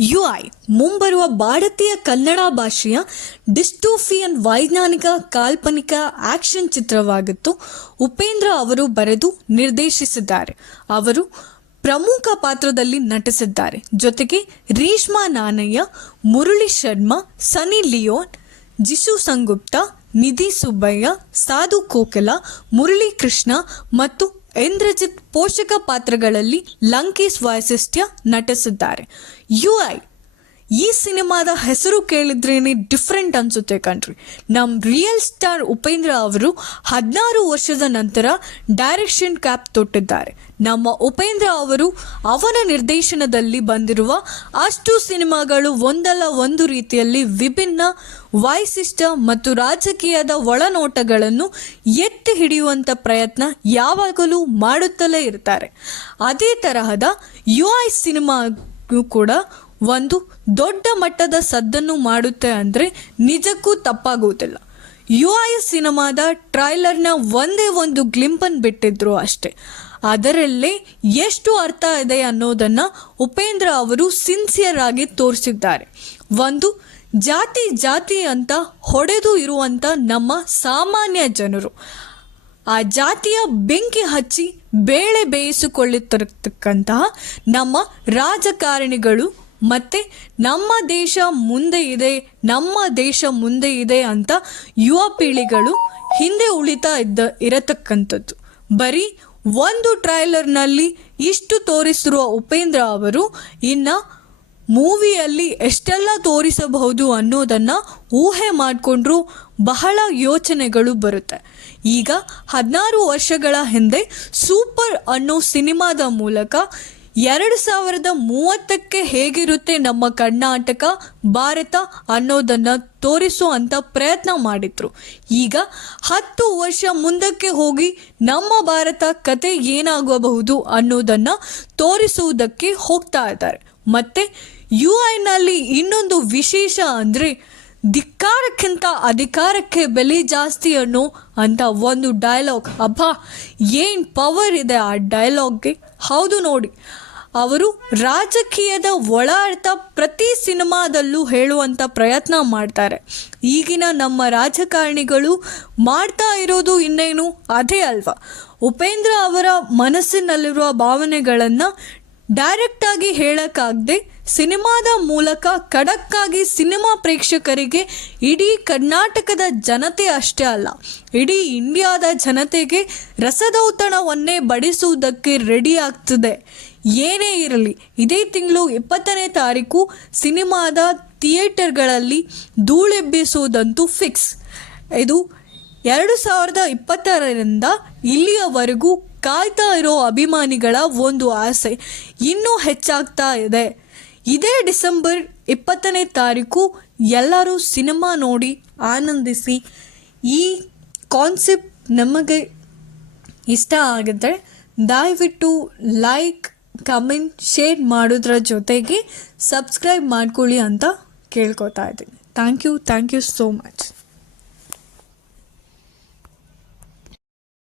You I ಮುಂಬರುವ ಭಾರತೀಯ ಕನ್ನಡ ಭಾಷೆಯ ಡಿಸ್ಟೋಫಿಯನ್ ವೈಜ್ಞಾನಿಕ ಕಾಲ್ಪನಿಕ ಆಕ್ಷನ್ ಚಿತ್ರವಾಗಿತ್ತು. ಉಪೇಂದ್ರ ಅವರು ಬರೆದು ನಿರ್ದೇಶಿಸಿದ್ದಾರೆ. ಅವರು ಪ್ರಮುಖ ಪಾತ್ರದಲ್ಲಿ ನಟಿಸಿದ್ದಾರೆ. ಜೊತೆಗೆ ರೇಷ್ಮಾ ನಾನಯ್ಯ, ಮುರುಳಿ ಶರ್ಮಾ, ಸನಿ ಲಿಯೋನ್, ಜಿಶು ಸಂಗುಪ್ತ, ನಿಧಿ ಸುಬ್ಬಯ್ಯ, ಸಾಧು ಕೋಕಲ, ಮುರಳಿ ಕೃಷ್ಣ ಮತ್ತು ಇಂದ್ರಜಿತ್ ಪೋಷಕ ಪಾತ್ರಗಳಲ್ಲಿ ಲಂಕೇಶ್ ವೈಶಿಷ್ಟ್ಯ ನಟಿಸಿದ್ದಾರೆ. ಯು ಐ ಈ ಸಿನಿಮಾದ ಹೆಸರು ಕೇಳಿದ್ರೇನೆ ಡಿಫ್ರೆಂಟ್ ಅನ್ಸುತ್ತೆ ಕಣ್ರಿ. ನಮ್ಮ ರಿಯಲ್ ಸ್ಟಾರ್ ಉಪೇಂದ್ರ ಅವರು ಹದಿನಾರು ವರ್ಷದ ನಂತರ ಡೈರೆಕ್ಷನ್ ಕ್ಯಾಪ್ ತೊಟ್ಟಿದ್ದಾರೆ. ನಮ್ಮ ಉಪೇಂದ್ರ ಅವರು ಅವನ ನಿರ್ದೇಶನದಲ್ಲಿ ಬಂದಿರುವ ಅಷ್ಟು ಸಿನಿಮಾಗಳು ಒಂದಲ್ಲ ಒಂದು ರೀತಿಯಲ್ಲಿ ವಿಭಿನ್ನ ವೈಶಿಷ್ಟ್ಯ ಮತ್ತು ರಾಜಕೀಯದ ಒಳನೋಟಗಳನ್ನು ಎತ್ತಿ ಹಿಡಿಯುವಂಥ ಪ್ರಯತ್ನ ಯಾವಾಗಲೂ ಮಾಡುತ್ತಲೇ ಇರ್ತಾರೆ. ಅದೇ ತರಹದ ಯು ಐ ಸಿನಿಮಾ ಕೂಡ ಒಂದು ದೊಡ್ಡ ಮಟ್ಟದ ಸದ್ದನ್ನು ಮಾಡುತ್ತೆ ಅಂದರೆ ನಿಜಕ್ಕೂ ತಪ್ಪಾಗುವುದಿಲ್ಲ ಯು ಐ ಸಿನಿಮಾದ ಟ್ರೈಲರ್ನ ಒಂದೇ ಒಂದು ಗ್ಲಿಂಪನ್ನು ಬಿಟ್ಟಿದ್ರು ಅಷ್ಟೆ. ಅದರಲ್ಲೇ ಎಷ್ಟು ಅರ್ಥ ಇದೆ ಅನ್ನೋದನ್ನು ಉಪೇಂದ್ರ ಅವರು ಸಿನ್ಸಿಯರ್ ಆಗಿ ತೋರಿಸಿದ್ದಾರೆ. ಒಂದು, ಜಾತಿ ಜಾತಿ ಅಂತ ಹೊಡೆದು ಇರುವಂಥ ನಮ್ಮ ಸಾಮಾನ್ಯ ಜನರು. ಆ ಜಾತಿಯ ಬೆಂಕಿ ಹಚ್ಚಿ ಬೇಳೆ ಬೇಯಿಸಿಕೊಳ್ಳುತ್ತಿರತಕ್ಕಂತಹ ನಮ್ಮ ರಾಜಕಾರಣಿಗಳು ಮತ್ತು ನಮ್ಮ ದೇಶ ಮುಂದೆ ಇದೆ, ನಮ್ಮ ದೇಶ ಮುಂದೆ ಇದೆ ಅಂತ ಯುವ ಪೀಳಿಗಳು ಹಿಂದೆ ಉಳಿತಾ ಇದ್ದ, ಇರತಕ್ಕಂಥದ್ದು. ಬರೀ ಒಂದು ಟ್ರೈಲರ್ನಲ್ಲಿ ಇಷ್ಟು ತೋರಿಸಿರುವ ಉಪೇಂದ್ರ ಅವರು ಇನ್ನು ಮೂವಿಯಲ್ಲಿ ಎಷ್ಟೆಲ್ಲ ತೋರಿಸಬಹುದು ಅನ್ನೋದನ್ನು ಊಹೆ ಮಾಡಿಕೊಂಡ್ರು ಬಹಳ ಯೋಚನೆಗಳು ಬರುತ್ತೆ. ಈಗ ಹದಿನಾರು ವರ್ಷಗಳ ಹಿಂದೆ ಸೂಪರ್ ಅನ್ನೋ ಸಿನಿಮಾದ ಮೂಲಕ ಎರಡು ಸಾವಿರದ ಮೂವತ್ತಕ್ಕೆ ಹೇಗಿರುತ್ತೆ ನಮ್ಮ ಕರ್ನಾಟಕ, ಭಾರತ ಅನ್ನೋದನ್ನು ತೋರಿಸುವಂಥ ಪ್ರಯತ್ನ ಮಾಡಿದ್ರು. ಈಗ ಹತ್ತು ವರ್ಷ ಮುಂದಕ್ಕೆ ಹೋಗಿ ನಮ್ಮ ಭಾರತ ಕತೆ ಏನಾಗಬಹುದು ಅನ್ನೋದನ್ನು ತೋರಿಸುವುದಕ್ಕೆ ಹೋಗ್ತಾ ಇದ್ದಾರೆ. ಮತ್ತು ಯು ಐನಲ್ಲಿ ಇನ್ನೊಂದು ವಿಶೇಷ ಅಂದರೆ ಧಿಕ್ಕಾರಕ್ಕಿಂತ ಅಧಿಕಾರಕ್ಕೆ ಬೆಲೆ ಜಾಸ್ತಿ ಅನ್ನೋ ಅಂತ ಒಂದು ಡೈಲಾಗ್ ಅಬ್ಬಾ, ಏನು ಪವರ್ ಇದೆ ಆ ಡೈಲಾಗ್ಗೆ ಹೌದು ನೋಡಿ. ಅವರು ರಾಜಕೀಯದ ಒಳ ಅರ್ಥ ಪ್ರತಿ ಸಿನಿಮಾದಲ್ಲೂ ಹೇಳುವಂಥ ಪ್ರಯತ್ನ ಮಾಡ್ತಾರೆ. ಈಗಿನ ನಮ್ಮ ರಾಜಕಾರಣಿಗಳು ಮಾಡ್ತಾ ಇರೋದು ಇನ್ನೇನು? ಅದೇ ಅಲ್ವಾ? ಉಪೇಂದ್ರ ಅವರ ಮನಸ್ಸಿನಲ್ಲಿರುವ ಭಾವನೆಗಳನ್ನು ಡೈರೆಕ್ಟಾಗಿ ಹೇಳೋಕ್ಕಾಗದೆ ಸಿನಿಮಾದ ಮೂಲಕ ಖಡಕ್ಕಾಗಿ ಸಿನಿಮಾ ಪ್ರೇಕ್ಷಕರಿಗೆ ಇಡೀ ಕರ್ನಾಟಕದ ಜನತೆ ಅಷ್ಟೇ ಅಲ್ಲ, ಇಡೀ ಇಂಡಿಯಾದ ಜನತೆಗೆ ರಸದೌತಣವನ್ನೇ ಬಡಿಸುವುದಕ್ಕೆ ರೆಡಿ ಆಗ್ತದೆ. ಏನೇ ಇರಲಿ, ಇದೇ ತಿಂಗಳು ಇಪ್ಪತ್ತನೇ ತಾರೀಕು ಸಿನಿಮಾದ ಥಿಯೇಟರ್ಗಳಲ್ಲಿ ಧೂಳೆಬ್ಬಿಸುವುದಂತೂ ಫಿಕ್ಸ್. ಇದು ಎರಡು ಸಾವಿರದ ಇಪ್ಪತ್ತರಿಂದ ಇಲ್ಲಿಯವರೆಗೂ ಕಾಯ್ತಾ ಇರೋ ಅಭಿಮಾನಿಗಳ ಒಂದು ಆಸೆ ಇನ್ನೂ ಹೆಚ್ಚಾಗ್ತಾ ಇದೆ. ಇದೇ ಡಿಸೆಂಬರ್ ಇಪ್ಪತ್ತನೇ ತಾರೀಕು ಎಲ್ಲರೂ ಸಿನಿಮಾ ನೋಡಿ ಆನಂದಿಸಿ. ಈ ಕಾನ್ಸೆಪ್ಟ್ ನಮಗೆ ಇಷ್ಟ ಆಗಿದ್ರೆ ದಯವಿಟ್ಟು ಲೈಕ್ ಕಮೆಂಟ್, ಶೇರ್ ಮಾಡೋದ್ರ ಜೊತೆಗೆ ಸಬ್ಸ್ಕ್ರೈಬ್ ಮಾಡ್ಕೊಳ್ಳಿ ಅಂತ ಕೇಳ್ಕೊತಾ ಇದ್ದೀನಿ. Thank you thank you so much